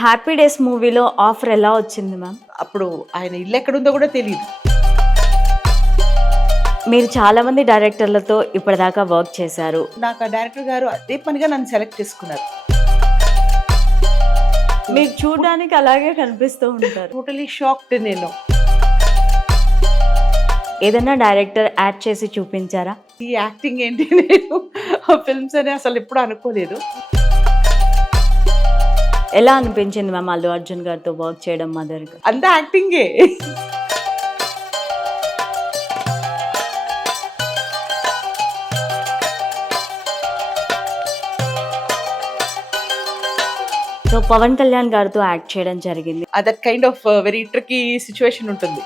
Happy days మూవీలో offer ఎలా వచ్చింది మ్యామ్? అప్పుడు ఆయన ఇల్లు ఎక్కడుందో కూడా తెలియదు. మీరు చాలా మంది డైరెక్టర్లతో ఇప్పటిదాకా వర్క్ చేశారు. నాకు ఆ డైరెక్టర్ గారు అదే పనిగా నన్ను సెలెక్ట్ చేసుకున్నారు. మీరు చూడడానికి అలాగే కనిపిస్తూ ఉంటారు. టోటలీ షాక్డ్ నేను. ఏదైనా డైరెక్టర్ యాడ్ చేసి చూపించారా? ఈ యాక్టింగ్ ఏంటి, నేను ఫిల్మ్స్ అని అసలు ఎప్పుడు అనుకోలేదు. ఎలా అనిపించింది మ్యామ్ అల్లు అర్జున్ గారితో వర్క్ చేయడం? మదర్ అంతా యాక్టింగే. సో పవన్ కళ్యాణ్ గారితో యాక్ట్ చేయడం జరిగింది. That kind of very tricky situation ఉంటుంది.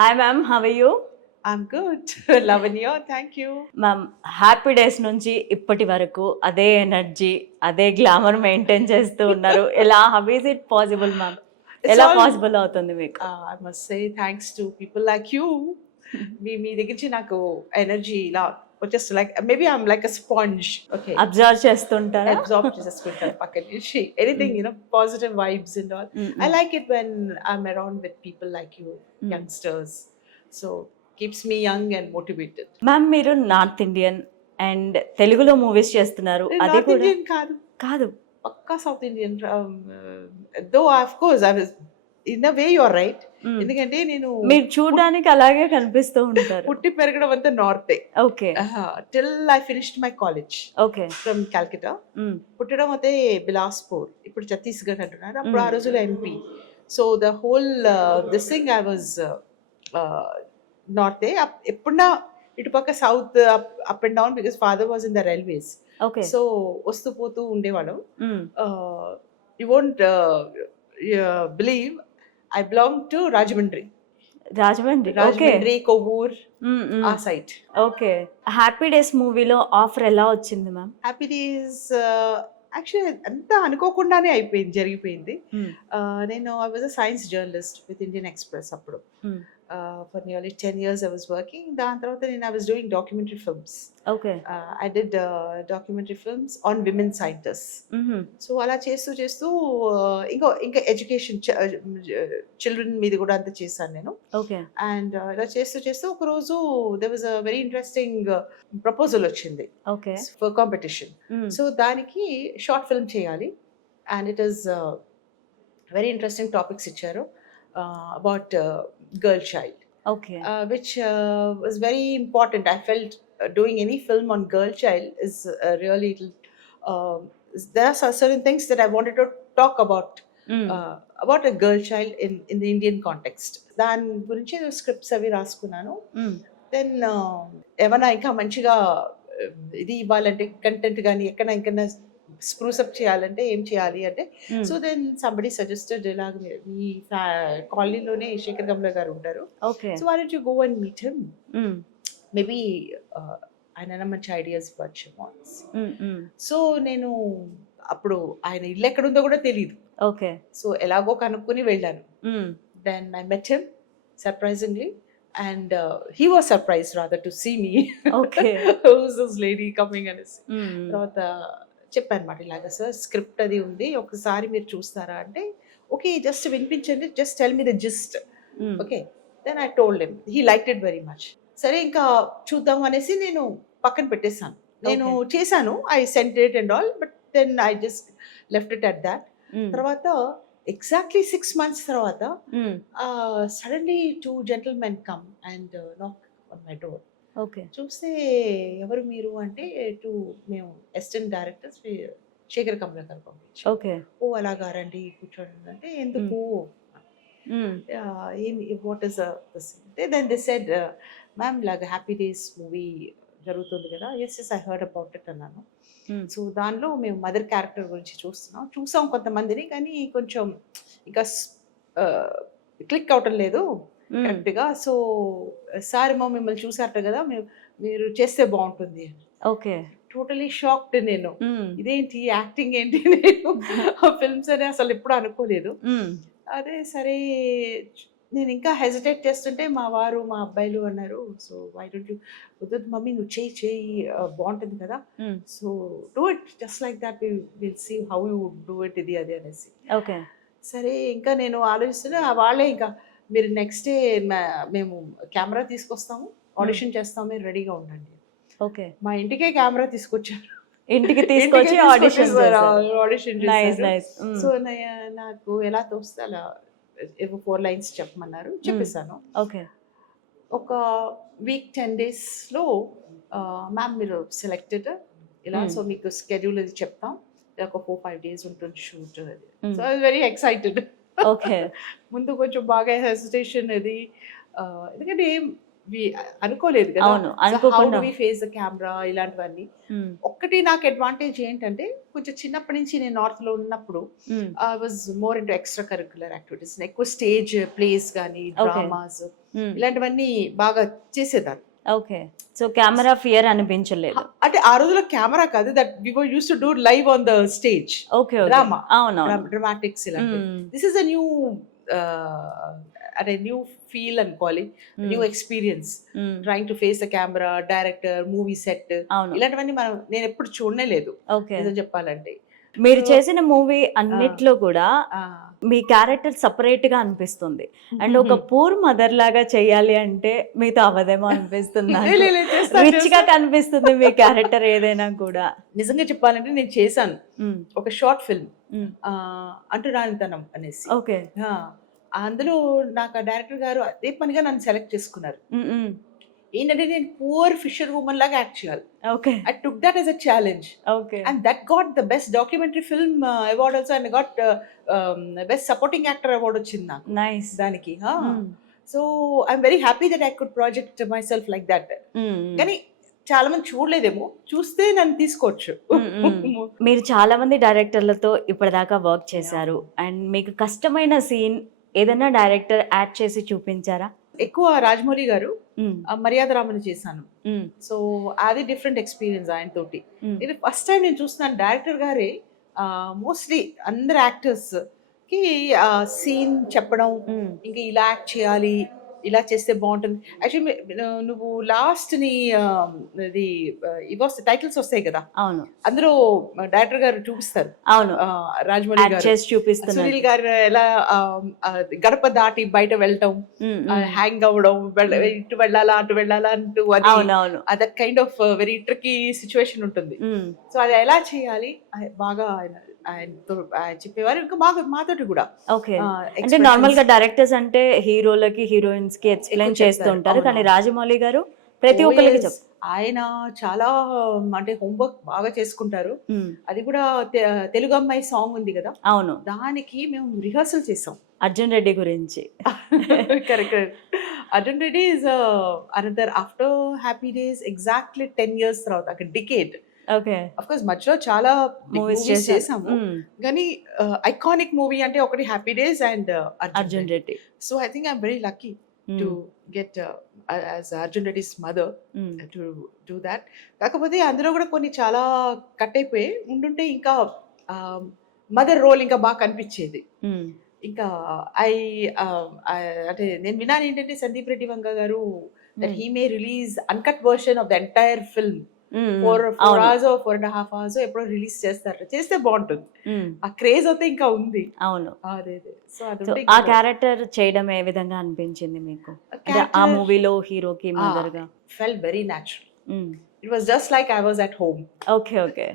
Hi ma'am, how are you? I'm good, Lavanya, thank you. Ma'am, happy days నుంచి ఇప్పటి వరకు అదే ఎనర్జీ, అదే గ్లామర్ మెయింటైన్ చేస్తూ ఉన్నారు. ఎలా, how is it possible ma'am? ఎలా పాసిబుల్ అవుతుంది మీకు? I must say thanks to people like you. మీ దగ్గర నుంచి నాకు ఎనర్జీ ఇలా వచ్చేస్తుంది. Like maybe I'm like a sponge. Okay, observe చేస్తుంటారా? అబ్జార్బ్ చేసేసుకుంటాను పక్కన నుంచి anything, positive vibes and all. I like it when I'm around with people like you, youngsters. So keeps me young and motivated. Ma'am, మీరు north Indian and తెలుగులో movies చేస్తున్నారు. అది north కూడా Indian కాదు, కాదు, పక్కా south Indian. Though of course I was in a way you are right. ఎందుకంటే నేను మీరు చూడడానికి అలాగే కనిపిస్తూ ఉంటారు. పుట్టి పెరగడం అంతా నార్తే. Okay till I finished my college okay. From Calcutta. పుట్టడం అయితే బిలాస్పూర్, ఇప్పుడు ఛత్తీస్గఢ్ అంటున్నారు, అప్పుడు ఆ రోజులో MP. So the whole this thing I was నార్తే. ఎప్పుడన్నా ఇటుపక్క south up and down, because father was in the railways. Okay. So వస్తూ పోతూ ఉండేవాళ్ళం. You won't believe, I belong to Rajahmundry. Rajahmundry, Kovvur, ఆ సైట్. ఓకే. హ్యాపీ డేస్ మూవీలో ఆఫర్ ఎలా వచ్చింది మ్యామ్? హ్యాపీ డేస్ యాక్చువల్లీ అంతా అనుకోకుండానే జరిగిపోయింది. నేను I was a science journalist with Indian express. అప్పుడు for nearly 10 years I was working. దాని తర్వాత నేను I was doing documentary films. Okay. I did documentary films on women scientists. So అలా చేస్తూ ఇంకా ఎడ్యుకేషన్, చిల్డ్రన్ మీద కూడా అంతా చేశాను నేను. ఓకే. అండ్ ఇలా చేస్తూ ఒక రోజు there was a very interesting proposal వచ్చింది ఓకే. For competition. సో దానికి షార్ట్ ఫిల్మ్ చేయాలి, and it is very interesting topics ఇచ్చారు about girl child, okay. which was very important. I felt doing any film on girl child is really there are certain things that I wanted to talk about a girl child in the Indian context. దాని గురించి scripts అవి రాసుకున్నాను. Then ఏమైనా ఇంకా మంచిగా ఇది ఇవ్వాలంటే, content కానీ ఎక్కడ ఇంకా స్ప్రూసప్ చేయాలంటే ఏం చేయాలి అంటే, సో దెన్ సంబడి సజెస్టెడ్, ఇలాగ మీ కాలనీలోనే శేఖర్ కమల గారు ఉంటారు, so why don't you go and meet him, maybe ఆయన మంచి ఐడియాస్ ఇవ్వచ్చు వాన్స్. సో నేను అప్పుడు ఆయన ఇల్లు ఎక్కడుందో కూడా తెలియదు. ఓకే. సో ఎలాగో కనుక్కొని వెళ్ళాను. Then I met him surprisingly, and he was surprised rather to see me. Okay. Who's this lady coming and తర్వాత చెప్పాను మాట, ఇలాగా సార్ స్క్రిప్ట్ అది ఉంది, ఒకసారి మీరు చూస్తారా అంటే, ఓకే జస్ట్ వినిపించండి, just tell me the gist. Okay. Then I told him, he liked it very much. సరే ఇంకా చూద్దాం అనేసి నేను పక్కన పెట్టేశాను. నేను చేశాను, I sent it and all, but then I just left it at that. తర్వాత ఎగ్జాక్ట్లీ 6 months తర్వాత suddenly 2 gentlemen come and knock on my door. Okay. చూస్తే ఎవరు మీరు అంటే, మేము అసిస్టెంట్ డైరెక్టర్స్ శేఖర్ కమల గారు పంపించారు. ఓకే. ఓ అలాగా రండి కూర్చోండి అంటే, ఎందుకు వాట్ ఇస్ అంటే, దెన్ దే సెడ్, మ్యామ్ ఇలాగ హ్యాపీ డేస్ మూవీ జరుగుతుంది కదా. Yes I heard about it అన్నాను. సో దానిలో మేము మదర్ క్యారెక్టర్ గురించి చూసాం కొంతమందిని, కానీ కొంచెం ఇంకా క్లిక్ అవటం లేదు కరెక్ట్గా. సో సార్ ఏమో మిమ్మల్ని చూసారట కదా, మీరు చేస్తే బాగుంటుంది. ఓకే. టోటలీ షాక్డ్ నేను. ఇదేంటి యాక్టింగ్ ఏంటి, నేను ఫిల్మ్స్ అని అసలు ఎప్పుడు అనుకోలేదు. అదే సరే నేను ఇంకా హెజిటేట్ చేస్తుంటే మా వారు మా అబ్బాయిలు అన్నారు, సో వై డోంట్ యూ, వద్దు మమ్మీ నువ్వు చేయి బాగుంటుంది కదా, so do it just like that, will see how you do it, ఇది అది అనేసి. ఓకే. సరే ఇంకా నేను ఆలోచిస్తున్నా, వాళ్ళే ఇంకా మీరు నెక్స్ట్ డే మేము కెమెరా తీసుకొస్తాము, ఆడిషన్ చేస్తాము, మీరు రెడీగా ఉండండి. ఓకే. మా ఇంటికే కెమెరా తీసుకొచ్చారు, ఇంటికి తీసుకొచ్చి audition audition nice nice. So నాకు ఎలా తోస్తే అలా 4 lines చెప్పమన్నారు, చెప్పేశాను. ఓకే. ఒక వీక్ 10 daysలో మ్యామ్ మీరు సెలెక్టెడ్ ఇలా, సో మీకు స్కెడ్యూల్ అది చెప్తాం, ఒక 4-5 days ఉంటుంది షూట్ అది. So I was very excited. Okay. ముందు కొంచెం బాగా హెసిటేషన్ అది, ఎందుకంటే అనుకోలేదు కదా, అవును, అనుకోకుండా ఫేస్ ద కెమెరా ఇలాంటివన్నీ. ఒక్కటి నాకు అడ్వాంటేజ్ ఏంటంటే, కొంచెం చిన్నప్పటి నుంచి నేను నార్త్ లో ఉన్నప్పుడు I was more into extra curricular activities, ఎక్కువ స్టేజ్ ప్లేస్ కానీ డ్రామాస్ ఇలాంటివన్నీ బాగా చేసేదాన్ని. ఓకే. సో కెమెరా ఫియర్ అనిపించలేదు అంటే ఆ రోజుల్లో కెమెరా కాదు, that we were used to do live on the stage. Okay. Drama, అవును, డ్రామాటిక్స్ ఇలాంటి. దిస్ ఇస్ అ న్యూ అంటే న్యూ ఫీల్ అనుకోవాలి, new experience, trying to face the camera, director, movie set, ఇలాంటివన్నీ నేను ఎప్పుడు చూడనే లేదు నిజం చెప్పాలంటే. మీరు చేసిన మూవీ అన్నిట్లో కూడా మీ క్యారెక్టర్ సపరేట్ గా అనిపిస్తుంది, అండ్ ఒక పూర్ మదర్ లాగా చెయ్యాలి అంటే మీతో అవదేమో అనిపిస్తుంది, రిచ్ గా కనిపిస్తుంది మీ క్యారెక్టర్ ఏదైనా కూడా. నిజంగా చెప్పాలంటే నేను చేశాను ఒక షార్ట్ ఫిల్మ్ అంటూ రానితనం అనేసి. ఓకే. అందులో నాకు ఆ డైరెక్టర్ గారు అదే పనిగా నన్ను సెలెక్ట్ చేసుకున్నారు. ఏంటంటే నేను పూర్ ఫిషర్ ఉమెన్ లాగా యాక్ట్ చేయాలి. Okay. I took that as a challenge. Okay. And that got the best documentary film award also, and got best supporting actor award వచ్చింది నాకు. నైస్. దానికి so I'm very happy that I could project my self like that. కానీ చాలా మంది చూడలేదేమో, చూస్తే నన్ను తీసుకోవచ్చు. మీరు చాలా మంది డైరెక్టర్లతో ఇప్పటిదాకా వర్క్ చేశారు, అండ్ మీకు కష్టమైన సీన్ ఏదైనా డైరెక్టర్ యాడ్ చేసి చూపించారా? ఎక్కువ రాజమౌళి గారు మర్యాద రామని చేశాను. సో అది డిఫరెంట్ ఎక్స్పీరియన్స్ ఆయన తోటి. ఇది ఫస్ట్ టైం నేను చూస్తున్నాను డైరెక్టర్ గారే మోస్ట్లీ అందరు యాక్టర్స్ కి సీన్ చెప్పడం, ఇంకా ఇలా యాక్ట్ చేయాలి, ఇలా చేస్తే బాగుంటుంది. యాక్చువల్లీ నువ్వు లాస్ట్ ని ఇది టైటిల్స్ వస్తాయి కదా, అవును, అందులో డైరెక్టర్ గారు చూపిస్తారు. అవును, రాజమౌళి గారు చూపిస్తారు, సునీల్ గారు ఎలా గడప దాటి బయట వెళ్ళటం, హ్యాంగ్ అవ్వడం, ఇటు వెళ్ళాలా అటు వెళ్ళాలా అంటూ, అది kind of very tricky situation ఉంటుంది. సో అది ఎలా చేయాలి బాగా ఆయన చెప్పేవారు. ఇంకా మాతోటి కూడా. ఓకే. అంటే నార్మల్ గా డైరెక్టర్స్ అంటే హీరోలకి హీరోయిన్స్ కి ఎక్స్ప్లెయిన్ చేస్తుంటారు, కానీ రాజమౌళి గారు ప్రతి ఒక్కరికి ఆయన చాలా అంటే హోంవర్క్ బాగా చేసుకుంటారు. అది కూడా తెలుగు అమ్మాయి సాంగ్ ఉంది కదా, అవును, దానికి మేము రిహర్సల్ చేసాం అర్జున్ రెడ్డి గురించి. Correct. Arjun Reddy is another after happy days, exactly 10 years తర్వాత, ఒక డికేడ్. ఓకే. ఆఫ్ కోర్స్ మధ్యలో చాలా మూవీస్ చేసాము, కానీ ఐకానిక్ మూవీ అంటే ఒకటి Happy Days and Arjun Reddy. So I think I'm very lucky to get as Arjun Reddy's mother to do that. కాకపోతే అందులో కూడా కొన్ని చాలా కట్ అయిపోయి ఉండుంటే ఇంకా మదర్ రోల్ ఇంకా బాగా కనిపించేది. ఇంకా అంటే నేను విన్నాను ఏంటంటే సందీప్ రెడ్డి వంగ గారు that he may release uncut version of the entire film 4 hours or 4.5 hours ఎప్పుడో రిలీజ్ చేస్తారు, చేస్తే బాగుంటుంది. ఆ క్రేజ్ అయితే ఇంకా ఉంది. అవును, అదే. సో ఆ క్యారెక్టర్ చేయడం ఏ విధంగా అనిపించింది మీకు? ఆ మూవీలో హీరోకి మదర్ గా felt very natural. It was just like I was at home. Okay. Okay.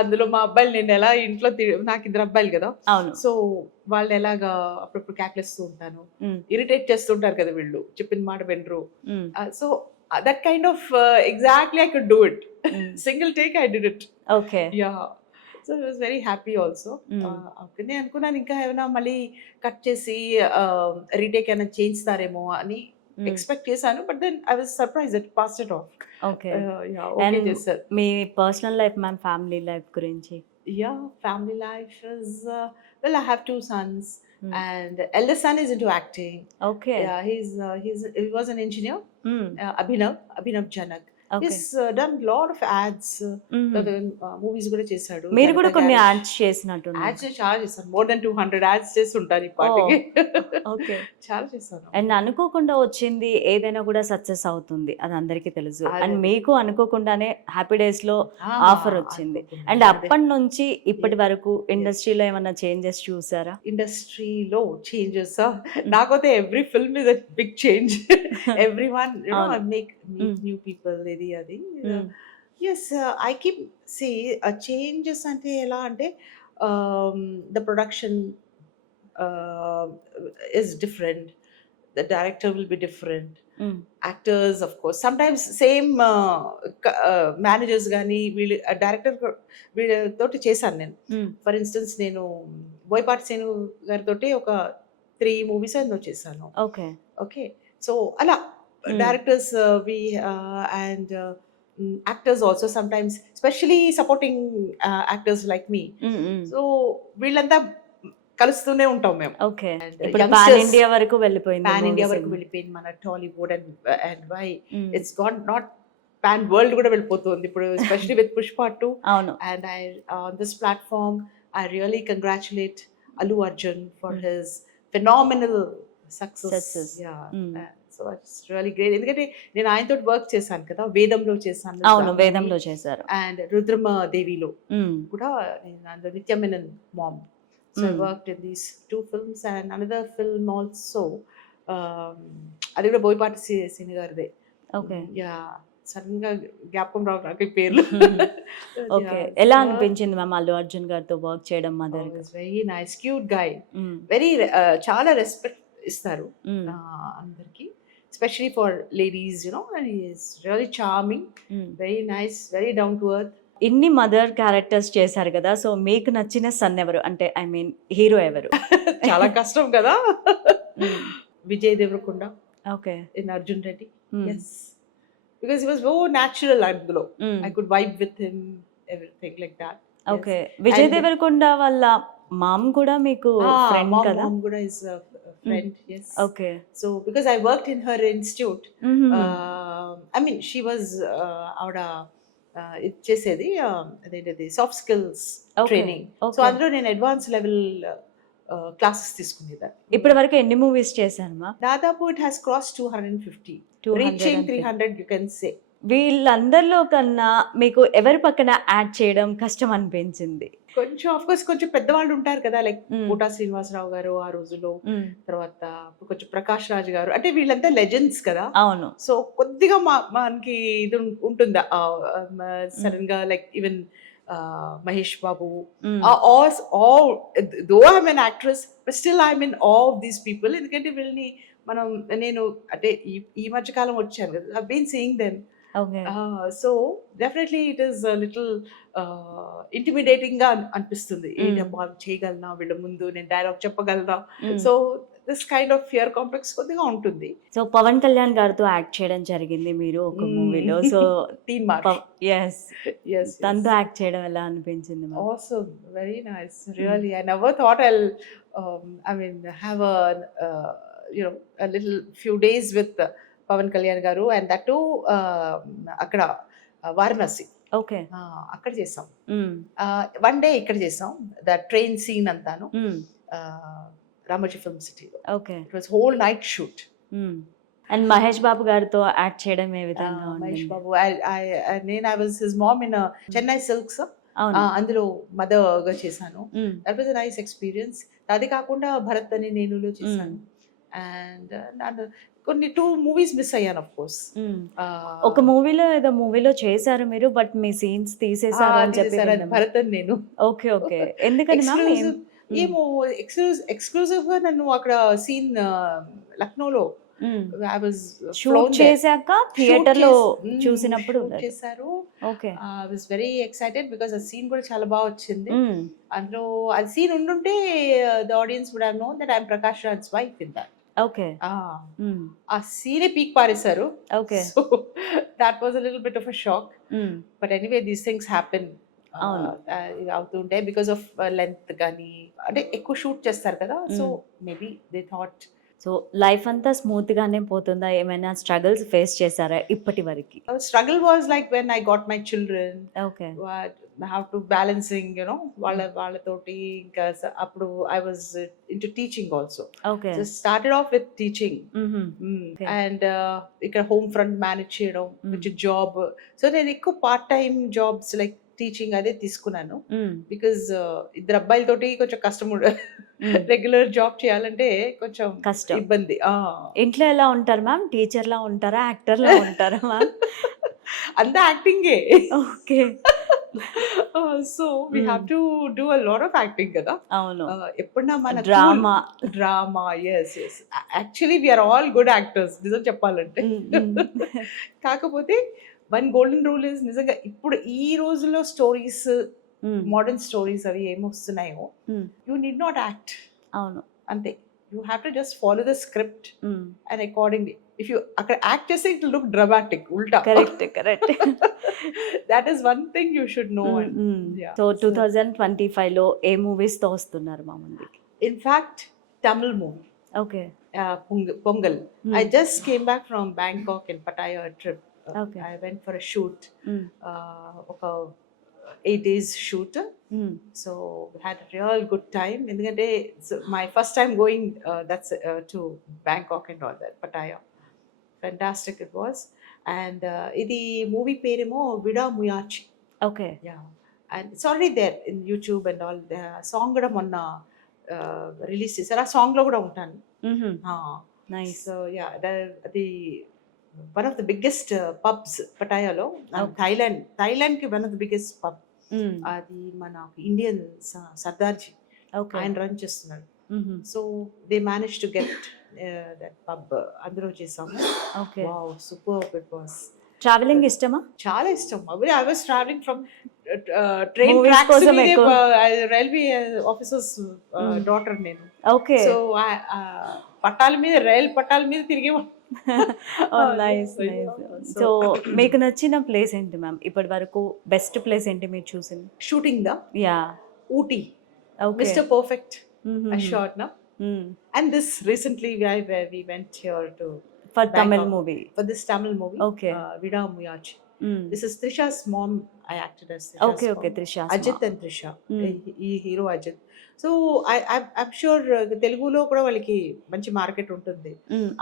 అందులో మా అబ్బాయిలు నేను ఎలా ఇంట్లో, నాకు 2 అబ్బాయిలు కదా, అవును, సో వాళ్ళు ఎలాగా అప్పుడప్పుడు క్యాక్లేస్తూ ఉంటాను, ఇరిటేట్ చేస్తుంటారు కదా వీళ్ళు, చెప్పిన మాట వినరు. So that kind of exactly I could do it. Single take I did it. Okay. Yeah. So I was very happy also. నేను అనుకున్నాను ఇంకా ఏమైనా మళ్ళీ కట్ చేసి రీటేక్ అయినా చేయిస్తారేమో అని ఎక్స్పెక్ట్ చేశాను, but then I was surprise that passed it off. Okay. Okay చేశారు. మీ personal life ma'am, family life గురించి? Yeah, family life is well, I have 2 sons. And the eldest son is into acting. Okay. Yeah, he was an engineer. Abhinav Janak. Okay. He's done lot of ads. Movies కూడా చేశాడు. మీరు కూడా జనతా కొన్ని garage ads చేసినట్టున్నారు. Ads చాలా చేశాను. More than 200 ads చేసి ఉంటాను ఈ పాటికి. ఓకే. చాలా చేశాను. అండ్ అనుకోకుండా వచ్చింది ఏదైనా కూడా సక్సెస్ అవుతుంది, అది అందరికీ తెలుసు. అదే. అండ్ మీకు అనుకోకుండానే హ్యాపీ డేస్ లో ఆఫర్ వచ్చింది. అనుకోకుండా. అండ్ అప్పటి నుంచి ఇప్పటి వరకు ఇండస్ట్రీలో ఏమన్నా చేంజెస్ చూసారా? ఇండస్ట్రీలో చేంజెస్ నాకైతే every film is a big change. Every one అవును. మేక్ న్యూ పీపుల్ ఇది అది. Yes I keep say changes అంటే ఎలా అంటే the production is different, the director will be different, actors of course sometimes same managers గానీ వీళ్ళు director వీళ్ళతోటి చేశాను నేను. ఫర్ ఇన్స్టెన్స్ నేను బోయపాటి శ్రీను గారితోటి ఒక 3 మూవీస్ ఎన్నో చేశాను. ఓకే. ఓకే, సో అలా directors we and actors also sometimes specially supporting actors like me. So వీళ్ళంతా కలుస్తూనే ఉంటాం మేము. ఓకే. And ఇప్పుడు youngsters, పాన్ ఇండియా వరకు వెళ్ళిపోయింది. పాన్ ఇండియా వరకు వెళ్ళిపోయింది మన Tollywood and why it's got not pan world కూడా వెళ్ళిపోతుంది ఇప్పుడు, ఎస్పెషలీ విత్ పుష్ప 2. అవును. And I on this platform I really congratulate Allu Arjun for his phenomenal success. Yeah. So it's really great. ఎందుకంటే నేను ఆయనతో వర్క్ చేశాను కదా, వేదంలో చేశాను. అవును, వేదంలో చేశారు. అండ్ రుద్రమ దేవిలో కూడా నేను అందులో Nithya Menon mom. So I worked in these 2 films and another film also. అది కూడా బోయపాటి శ్రీను గారిదే. ఓకే. యా, సడన్ గా జ్ఞాపకం రావు నాకు ఈ పేర్లు. ఓకే. ఎలా అనిపించింది మ్యామ్ అల్లు అర్జున్ గారితో వర్క్ చేయడం? Mother very nice, cute guy, very చాలా రెస్పెక్ట్ ఇస్తారు అందరికి, especially for ladies you know. And he is really charming, very nice, very down to earth. ఇన్ని మదర్ క్యారెక్టర్స్ చేశారు కదా, సో మీకు నచ్చిన సన్ ఎవరు, అంటే ఐ మీన్ హీరో ఎవరు? చాలా కష్టం కదా. Vijay Deverakonda okay. In Arjun Reddy. Yes, because he was so natural అందులో. I could vibe with him, everything like that. Okay. Vijay Deverakonda వాళ్ళ మామ్ కూడా మీకు ఫ్రెండ్ కదా? Mom కూడా is a friend. Yes. Okay. So because I worked in her institute, I mean she was ఆవిడ ఇది చేసేది అదేంటిది సాఫ్ట్ స్కిల్స్ ట్రైనింగ్. సో అందులో నేను అడ్వాన్స్ లెవెల్ క్లాసెస్ తీసుకునేదాన్ని. ఇప్పటి వరకు ఎన్ని మూవీస్ చేశారు మా? దాదాపు it has cross 250, reaching 300 you can say. వీళ్ళందరిలో కన్నా మీకు ఎవరి పక్కన యాడ్ చేయడం కష్టం అనిపించింది? కొంచెం ఆఫ్ కోర్స్ కొంచెం పెద్దవాళ్ళు ఉంటారు కదా, లైక్ కోటా శ్రీనివాసరావు గారు ఆ రోజులో, తర్వాత కొంచెం ప్రకాష్ రాజ్ గారు, అంటే వీళ్ళంతా లెజెండ్స్ కదా. అవును. సో కొద్దిగా మనకి ఇది ఉంటుందా సడన్ గా, like even Mahesh Babu, though I'm an actress but still I'm in all of these people. ఎందుకంటే వీళ్ళని నేను అంటే ఈ మధ్య కాలం వచ్చాను కదా, I been seeing them. So definitely it is little intimidating గా అనిపిస్తుంది. ఏంటమ్మా చేయగలనా వీళ్ళ ముందు, నేను డైలాగ్ చెప్పగలనా. So this kind of fear complex కొద్దిగా ఉంటుంది. సో పవన్ కళ్యాణ్ గారితో యాక్ట్ చేయడం జరిగింది మీరు ఒక మూవీలో. సో తనతో యాక్ట్ చేయడం ఎలా అనిపించింది? Awesome, very nice, really. I never thought I'll have a little few days with Pawan Kalyan గారు, అండ్ దట్ టు అక్కడ వారణాసి. ఓకే. అక్కడ చేసాం, 1 day ఇక్కడ చేసాం, ద ట్రైన్ సీన్ అంతాను రామోజీ ఫిల్మ్ సిటీలో. Okay. It was whole night shoot. And Mahesh Babu గారితో యాక్ట్ చేయడం ఏ విధంగా ఉంది? Mahesh Babu, I was his mom in Chennai silks. అవును. అందులో మదర్ గా చేశాను. That was nice experience. అది కాకుండా భరత్ అని నేనులో చేశాను. అండ్ కొన్ని 2 మూవీస్ మిస్ అయ్యాను ఆఫ్ కోర్స్. ఒక మూవీలో చేశారు మీరు, బట్ మీ సీన్స్ తీసేశారు అని చెప్పి. భరత్ అని నేను. ఓకే. ఓకే. ఎందుకని ఏమో ఎక్స్క్లూజివ్ గా నన్ను అక్కడ సీన్ లక్నోలో I was షూట్ చేశాక థియేటర్ లో చూసినప్పుడు చేశారు. Okay. I was very excited because ఆ సీన్ కూడా చాలా బాగా వచ్చింది. అందులో ఆ సీన్ ఉండుంటే the audience would have known that I am Prakash Raj's wife in that. Okay. ఆ సీనే పీక్ పారేశారు. Okay. So that was a little bit of a shock. But anyway, these things happen. అవుతుంటాయి బికాస్ ఆఫ్ లెంత్ కానీ, అంటే ఎక్కువ shoot చేస్తారు కదా. So maybe they thought so life అంతా స్మూత్ గానే పోతుందా? ఏమైనా స్ట్రగుల్స్ ఫేస్ చేశారా ఇప్పటి వరకు? Struggle was like when I got my children. Okay. What I have to balancing, వాళ్ళతోటి ఇంకా అప్పుడు I was into teaching also. Okay. So started off with teaching. Okay. And ఇక్కడ హోమ్ ఫ్రంట్ మేనేజ్ చేయడం with job. So నేను ఎక్కువ part time jobs like teaching అదే తీసుకున్నాను. Because ఇద్దరు అబ్బాయిలతోటి కొంచెం కష్టం. రెగ్యులర్ జాబ్ చేయాలంటే కొంచెం కష్టం. ఇబ్బంది. ఇంట్లో ఎలా ఉంటారు మ్యామ్? టీచర్ లా ఉంటారా? యాక్టర్ లా ఉంటారా మ్యామ్? అంతా యాక్టింగే. Okay. So we have to do a lot of acting కదా. అవును. ఎప్పుడన్నా మన drama. Yes actually we are all good actors నిజం చెప్పాలంటే. కాకపోతే వన్ గోల్డెన్ రూల్ ఇస్ నిజంగా ఇప్పుడు ఈ రోజుల్లో స్టోరీస్, మోడర్న్ స్టోరీస్ అవి ఏమొస్తున్నాయో, యూ నీడ్ నాట్ యాక్ట్. అవును. అంతే. You have to just follow the script and accordingly. If you అక్కడ యాక్ట్ చేస్తే ఇట్ లుక్ డ్రామాటిక్ ఉల్టా. Correct. That is one thing you should know. So 2025 లో ఏ movies తో వస్తున్నారు మా ముందుకి? In fact Tamil movie. Okay. Pongal. I just came back from Bangkok and Pattaya trip. Okay. I went for a shoot. ఒక 8 days shoot. So we had a real good time. ఎందుకంటే my first time going that's to Bangkok and all that, Pattaya. Fantastic it was. And ఇది movie పేరేమో విడా ముయాచి. Okay. Yeah. And it's already there in YouTube and all. The song కూడా మొన్న release చేశారు. ఆ song లో కూడా ఉంటాను. నైస్. సో యా అది one of the biggest pubs పటాయాలో. థైలాండ్ కి one of the biggest pub. అది మన ఇండియన్ సర్దార్జీ ఆయన రన్ చేస్తున్నాడు. So they manage to get that pub. అందులో చేసాము. Okay. Wow, super it was. Travelling ఇష్టమా? చాలా ఇష్టం. I was travelling from train Movies tracks కోసం మీద. ఎక్కువ. రైల్వే ఆఫీసర్స్ డాటర్ నేను. ఓకే. సో రైల్ పట్టాల మీద తిరిగి. నైస్. సో మీకు నచ్చిన ప్లేస్ ఏంటి మ్యామ్? ఇప్పటి వరకు బెస్ట్ ప్లేస్ ఏంటి మీరు చూసింది? షూటింగ్ దా యా. Ooty. Okay. Mr. Perfect. I shot now. And this recently we went here to for Bangkok Tamil movie. for this Tamil movie. Okay. Vida Muyachi. This is Trisha's mom. I acted as Trisha's okay. mom. Okay. Trisha. Ajit and Trisha. ఈ hero Ajith. So I'm sure తెలుగులో కూడా వాళ్ళకి మంచి market ఉంటుంది.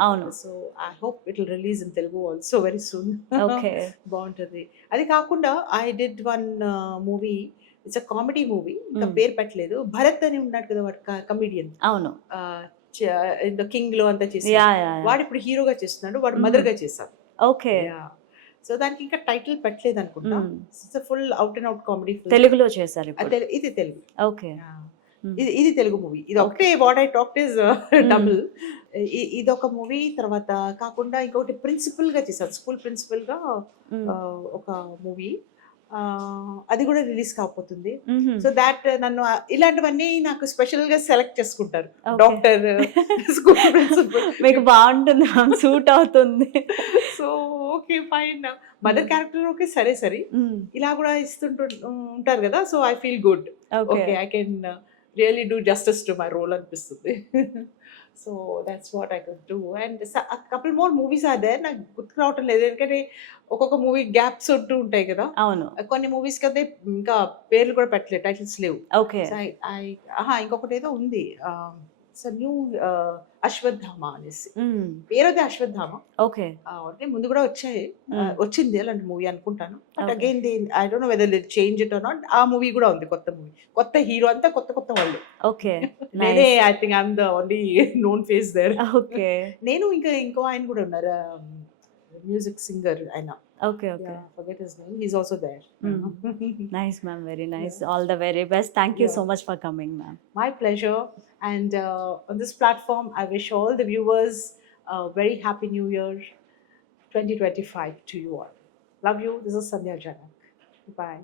అవును. So I hope it will release in Telugu also very soon. Okay. బాగుంటుంది. అది కాకుండా I did one movie. It's a comedy movie. ఇంకా పేరు పెట్టలేదు. భరత్ అని ఉన్నాడు కదా వాడు కమిడియన్. అవును. కింగ్ లో అంతా చేసి యా. వాడు ఇప్పుడు హీరోగా చేస్తున్నాడు. వాడు మదర్ గా చేశాడు. ఓకే. సో దానికి ఇంకా టైటిల్ పెట్టలేదు అనుకుంటా. It's full out and out comedy. తెలుగులో చేశారు ఇప్పుడు? ఇది తెలుగు. ఓకే. ఇది తెలుగు మూవీ. ఇది ఒకటే what I talked is Tamil. ఇది ఒక మూవీ. తర్వాత కాకుండా ఇంకొకటి ప్రిన్సిపల్ గా చేశారు. స్కూల్ ప్రిన్సిపల్ గా ఒక మూవీ. అది కూడా రిలీజ్ కాకపోతుంది. సో దాట్ నన్ను ఇలాంటివన్నీ నాకు స్పెషల్ గా సెలెక్ట్ చేసుకుంటారు. Doctor, school principal. మీకు బాగుంటుంది, సూట్ అవుతుంది. So okay fine. Mother character okay, సరే ఇలా కూడా ఉంటారు కదా. So I feel good. Okay, I can really do justice to my role అనిపిస్తుంది. So that's what I could do. And couple more movies are there. నాకు గుర్తు రావటం లేదు, ఎందుకంటే ఒక్కొక్క మూవీ గ్యాప్స్ ఉంటూ ఉంటాయి కదా. అవును. కొన్ని మూవీస్ కదా ఇంకా పేర్లు కూడా పెట్టలేదు, టైటిల్స్ లేవు. ఓకే. ఇంకొకటి ఏదో ఉంది, న్యూ అశ్వత్థామ అనేసి పేరు. అదే అశ్వత్థామ. ఓకే. అంటే ముందు కూడా వచ్చింది అలాంటి మూవీ అనుకుంటాను. But again I don't know whether they change it or not. ఆ మూవీ కూడా ఉంది, కొత్త మూవీ, కొత్త హీరో అంతా కొత్త వాళ్ళు. ఓకే. నేనే I think I'm the only known face there. Okay. నేను ఇంకో ఆయన కూడా ఉన్నారు, మ్యూజిక్ సింగర్ ఆయన. Okay. Forget his name. He's also there. Nice, ma'am. Very nice. All the very best. Thank you so much for coming, ma'am. My pleasure. And on this platform, I wish all the viewers a very happy New Year 2025 to you all. Love you. This is Sandhya Janak. Bye.